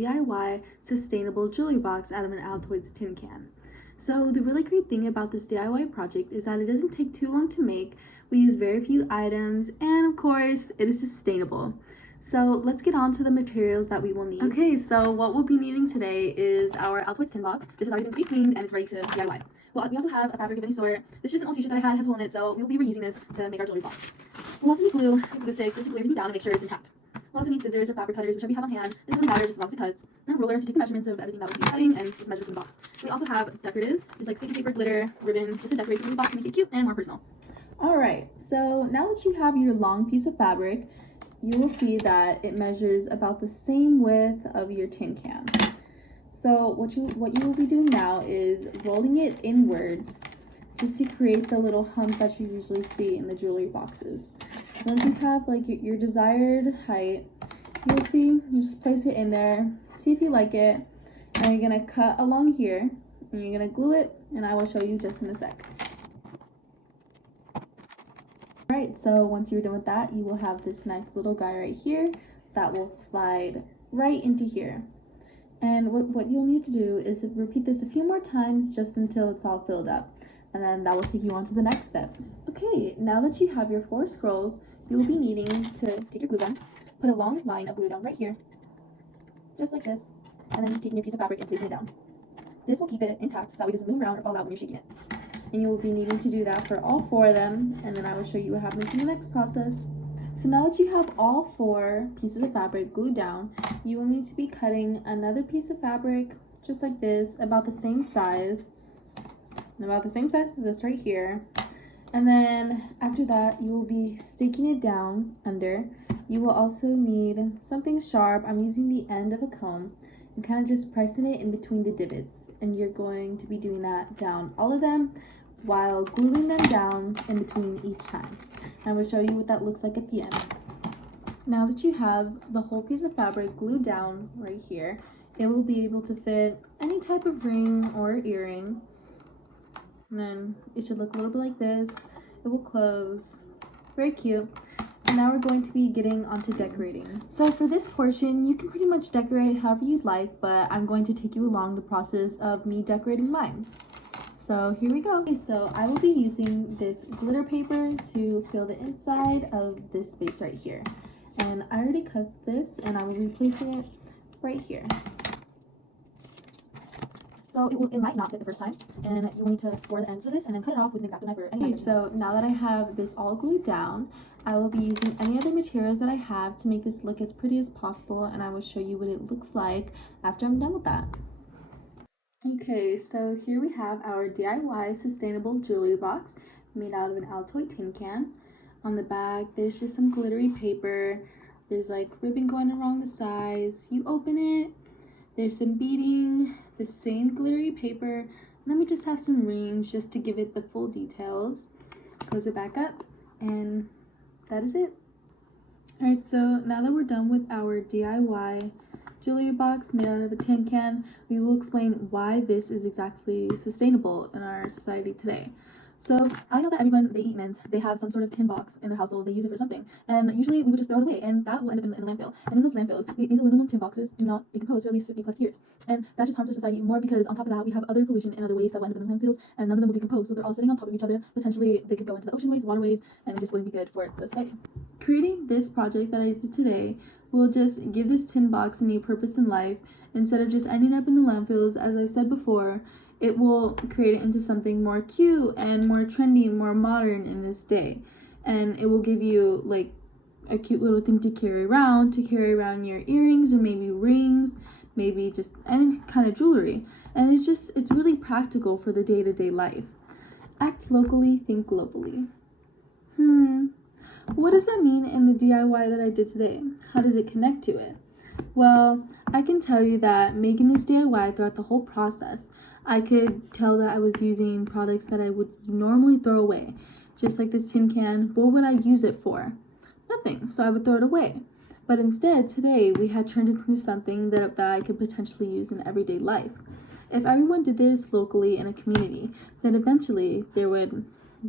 DIY sustainable jewelry box out of an Altoids tin can. So the really great thing about this DIY project is that it doesn't take too long to make, we use very few items, and of course, it is sustainable. So let's get on to the materials that we will need. Okay, so what we'll be needing today is our Altoids tin box. This has already been pre-cleaned and it's ready to DIY. Well, we also have a fabric of any sort. This is just an old t-shirt that I had, has a hole in it, so we'll be reusing this to make our jewelry box. We'll also need glue sticks just to glue everything down and make sure it's intact. We'll also need scissors or fabric cutters, whichever we have on hand. Doesn't really matter, just as long as it cuts. And a ruler to take the measurements of everything that we'll be cutting and just measure in the box. We also have decoratives, just like sticky paper, glitter, ribbon, just to decorate the box to make it cute and more personal. Alright, so now that you have your long piece of fabric, you will see that it measures about the same width of your tin can. So what you will be doing now is rolling it inwards just to create the little hump that you usually see in the jewelry boxes. Once you have like your desired height, you'll see, you just place it in there, see if you like it, and you're gonna cut along here, and you're gonna glue it, and I will show you just in a sec. Alright, so once you're done with that, you will have this nice little guy right here that will slide right into here. And what you'll need to do is repeat this a few more times just until it's all filled up. And then that will take you on to the next step. Okay, now that you have your 4 scrolls, you will be needing to take your glue gun, put a long line of glue down right here, just like this, and then taking your piece of fabric and placing it down. This will keep it intact so that it doesn't move around or fall out when you're shaking it. And you will be needing to do that for all 4 of them, and then I will show you what happens in the next process. So now that you have all 4 pieces of fabric glued down, you will need to be cutting another piece of fabric, just like this, about the same size as this right here. And then after that, you will be sticking it down under. You will also need something sharp. I'm using the end of a comb and kind of just pressing it in between the divots. And you're going to be doing that down all of them while gluing them down in between each time. I will show you what that looks like at the end. Now that you have the whole piece of fabric glued down right here, it will be able to fit any type of ring or earring. And then it should look a little bit like this. It will close. Very cute. And now we're going to be getting onto decorating. So for this portion, you can pretty much decorate however you'd like, but I'm going to take you along the process of me decorating mine. So here we go. Okay, so I will be using this glitter paper to fill the inside of this space right here. And I already cut this and I will be placing it right here. So it might not fit the first time, and you will need to score the ends of this and then cut it off with an X-Acto knife or anything. Okay, so now that I have this all glued down, I will be using any other materials that I have to make this look as pretty as possible, and I will show you what it looks like after I'm done with that. Okay, so here we have our DIY sustainable jewelry box made out of an Altoid tin can. On the back, there's just some glittery paper. There's like ribbon going along the sides. You open it, there's some beading, the same glittery paper. Then we just have some rings just to give it the full details. Close it back up, and that is it. Alright, so now that we're done with our DIY jewelry box made out of a tin can, we will explain why this is exactly sustainable in our society today. So I know that everyone, they eat mints, they have some sort of tin box in their household, they use it for something, and usually we would just throw it away, and that will end up in a landfill. And in those landfills, these aluminum tin boxes do not decompose for at least 50 plus years. And that just harms our society more because on top of that, we have other pollution and other waste that will end up in the landfills, and none of them will decompose, so they're all sitting on top of each other. Potentially, they could go into the oceanways, waterways, and it just wouldn't be good for the society. Creating this project that I did today will just give this tin box a new purpose in life. Instead of just ending up in the landfills, as I said before, it will create it into something more cute and more trendy and more modern in this day. And it will give you like a cute little thing to carry around your earrings or maybe rings, maybe just any kind of jewelry. And it's really practical for the day-to-day life. Act locally, think globally. What does that mean in the DIY that I did today? How does it connect to it? Well, I can tell you that making this DIY throughout the whole process, I could tell that I was using products that I would normally throw away. Just like this tin can, what would I use it for? Nothing, so I would throw it away. But instead, today, we had turned it into something that I could potentially use in everyday life. If everyone did this locally in a community, then eventually there would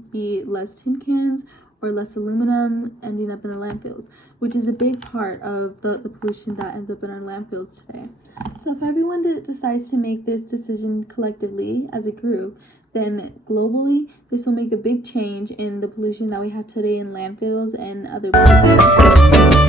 be less tin cans or less aluminum ending up in the landfills, which is a big part of the pollution that ends up in our landfills today. So if everyone decides to make this decision collectively as a group, then globally, this will make a big change in the pollution that we have today in landfills and other places.